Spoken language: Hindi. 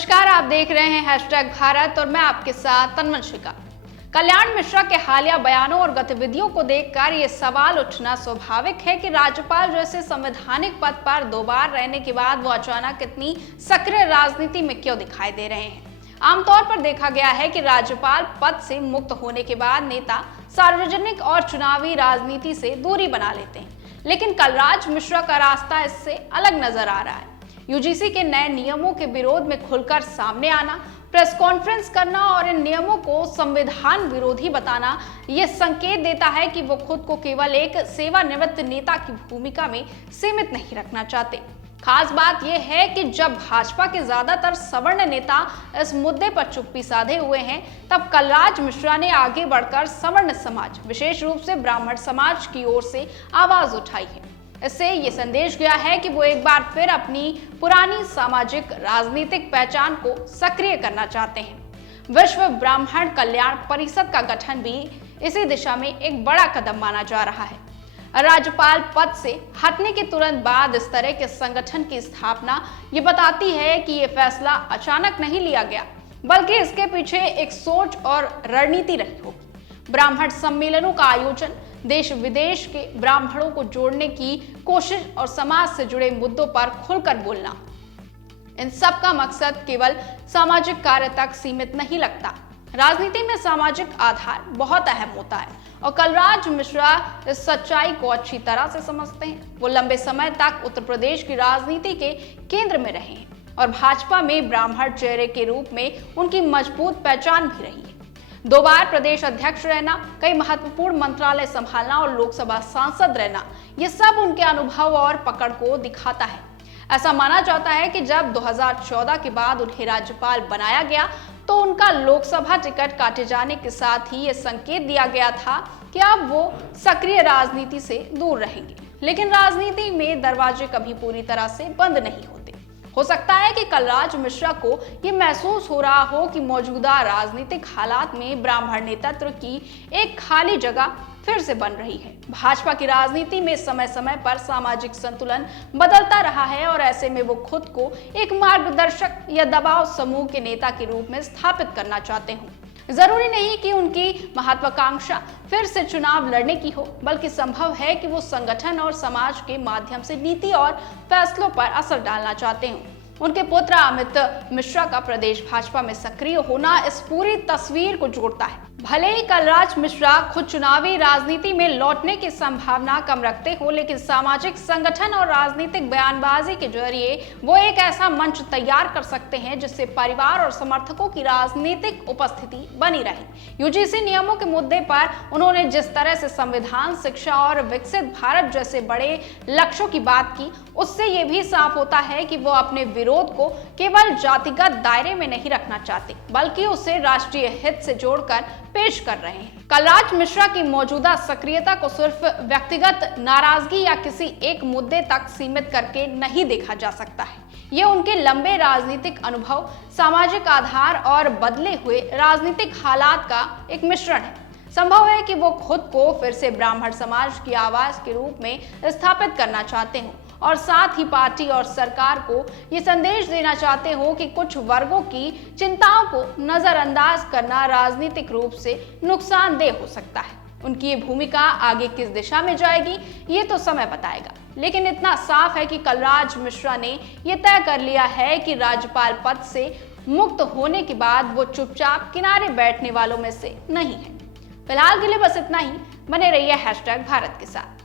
नमस्कार, आप देख रहे हैं #भारत और मैं आपके साथ तन्मनशिका। कल्याण मिश्रा के हालिया बयानों और गतिविधियों को देखकर ये सवाल उठना स्वाभाविक है कि राज्यपाल जैसे संवैधानिक पद पर 2 बार रहने के बाद वो अचानक इतनी सक्रिय राजनीति में क्यों दिखाई दे रहे हैं। आमतौर पर देखा गया है कि राज्यपाल पद से मुक्त होने के बाद नेता सार्वजनिक और चुनावी राजनीति से दूरी बना लेते हैं, लेकिन कलराज मिश्रा का रास्ता इससे अलग नजर आ रहा है। यूजीसी के नए नियमों के विरोध में खुलकर सामने आना, प्रेस कॉन्फ्रेंस करना और इन नियमों को संविधान विरोधी बताना ये संकेत देता है कि वो खुद को केवल एक सेवानिवृत्त नेता की भूमिका में सीमित नहीं रखना चाहते। खास बात यह है कि जब भाजपा के ज्यादातर सवर्ण नेता इस मुद्दे पर चुप्पी साधे हुए हैं, तब कलराज मिश्रा ने आगे बढ़कर सवर्ण समाज, विशेष रूप से ब्राह्मण समाज की ओर से आवाज उठाई है। इससे ये संदेश गया है कि वो एक बार फिर अपनी पुरानी सामाजिक राजनीतिक पहचान को सक्रिय करना चाहते हैं। विश्व ब्राह्मण कल्याण परिषद का गठन भी इसी दिशा में एक बड़ा कदम माना जा रहा है। राज्यपाल पद से हटने के तुरंत बाद इस तरह के संगठन की स्थापना ये बताती है कि ये फैसला अचानक नहीं लिया गया, बल्कि इसके पीछे एक सोच और रणनीति रही होगी। ब्राह्मण सम्मेलनों का आयोजन, देश विदेश के ब्राह्मणों को जोड़ने की कोशिश और समाज से जुड़े मुद्दों पर खुलकर बोलना, इन सब का मकसद केवल सामाजिक कार्य तक सीमित नहीं लगता। राजनीति में सामाजिक आधार बहुत अहम होता है और कलराज मिश्रा इस सच्चाई को अच्छी तरह से समझते हैं। वो लंबे समय तक उत्तर प्रदेश की राजनीति के केंद्र में रहे हैं और भाजपा में ब्राह्मण चेहरे के रूप में उनकी मजबूत पहचान भी रही है। 2 बार प्रदेश अध्यक्ष रहना, कई महत्वपूर्ण मंत्रालय संभालना और लोकसभा सांसद रहना, ये सब उनके अनुभव और पकड़ को दिखाता है। ऐसा माना जाता है कि जब 2014 के बाद उन्हें राज्यपाल बनाया गया तो उनका लोकसभा टिकट काटे जाने के साथ ही ये संकेत दिया गया था कि अब वो सक्रिय राजनीति से दूर रहेंगे। लेकिन राजनीति में दरवाजे कभी पूरी तरह से बंद नहीं होते। हो सकता है कि कलराज मिश्रा को ये महसूस हो रहा हो कि मौजूदा राजनीतिक हालात में ब्राह्मण नेतृत्व की एक खाली जगह फिर से बन रही है। भाजपा की राजनीति में समय समय पर सामाजिक संतुलन बदलता रहा है और ऐसे में वो खुद को एक मार्गदर्शक या दबाव समूह के नेता के रूप में स्थापित करना चाहते हों। जरूरी नहीं कि उनकी महत्वाकांक्षा फिर से चुनाव लड़ने की हो, बल्कि संभव है कि वो संगठन और समाज के माध्यम से नीति और फैसलों पर असर डालना चाहते हों। उनके पुत्र अमित मिश्रा का प्रदेश भाजपा में सक्रिय होना इस पूरी तस्वीर को जोड़ता है। भले ही कलराज मिश्रा खुद चुनावी राजनीति में लौटने की संभावना कम रखते हो, लेकिन सामाजिक संगठन और राजनीतिक बयानबाजी के जरिए वो एक ऐसा मंच तैयार कर सकते हैं जिससे परिवार और समर्थकों की राजनीतिक उपस्थिति बनी रहे। यूजीसी नियमों के मुद्दे पर उन्होंने जिस तरह से संविधान, शिक्षा और विकसित भारत जैसे बड़े लक्ष्यों की बात की, उससे ये भी साफ होता है कि वो अपने विरोध को केवल जातिगत दायरे में नहीं रखना चाहते, बल्कि उसे राष्ट्रीय हित से जोड़कर पेश कर रहे हैं। कलराज मिश्रा की मौजूदा सक्रियता को सिर्फ व्यक्तिगत नाराजगी या किसी एक मुद्दे तक सीमित करके नहीं देखा जा सकता है। ये उनके लंबे राजनीतिक अनुभव, सामाजिक आधार और बदले हुए राजनीतिक हालात का एक मिश्रण है। संभव है कि वो खुद को फिर से ब्राह्मण समाज की आवाज के रूप में स्थापित करना चाहते हों और साथ ही पार्टी और सरकार को ये संदेश देना चाहते हो कि कुछ वर्गों की चिंताओं को नजरअंदाज करना राजनीतिक रूप से नुकसानदेह हो सकता है। उनकी ये भूमिका आगे किस दिशा में जाएगी, ये तो समय बताएगा, लेकिन इतना साफ है कि कलराज मिश्रा ने ये तय कर लिया है कि राज्यपाल पद से मुक्त होने के बाद वो चुपचाप किनारे बैठने वालों में से नहीं है। फिलहाल के लिए बस इतना ही। बने रहिए #भारत के साथ।